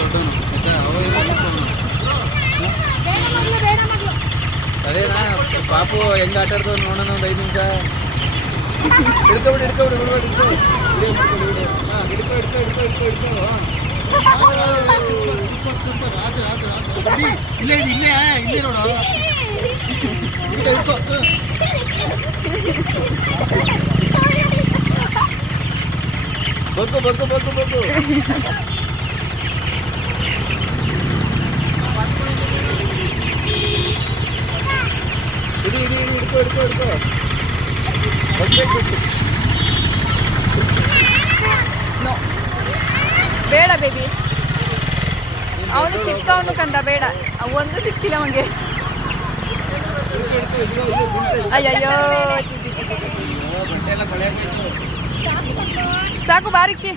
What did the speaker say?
ದೊಡ್ಡವನು ಆಯ್ತಾ ಅದೇನಾ ಪಾಪು ಹೆಂಗ ಆಟ ಆಡ್ತಾವ ನೋಡೋಣ ಒಂದು 5 ನಿಮಿಷ ಹಿಡ್ಕೊಬಿಡಿ ಇಲ್ಲೇ ನೋಡು ಹಿಡ್ಕೊ ಬಗ್ಗು ಹಿಡ್ಕೊ ಬೇಡ ಬೇಬಿ, ಅವನು ಚಿಕ್ಕವನು ಕಂದ, ಬೇಡ. ಒಂದು ಸಿಕ್ತಿಲ್ಲ ಅವನಿಗೆ. ಅಯ್ಯಯ್ಯೋ, ಸಾಕು ಬಾರಿಕ್ಕಿ.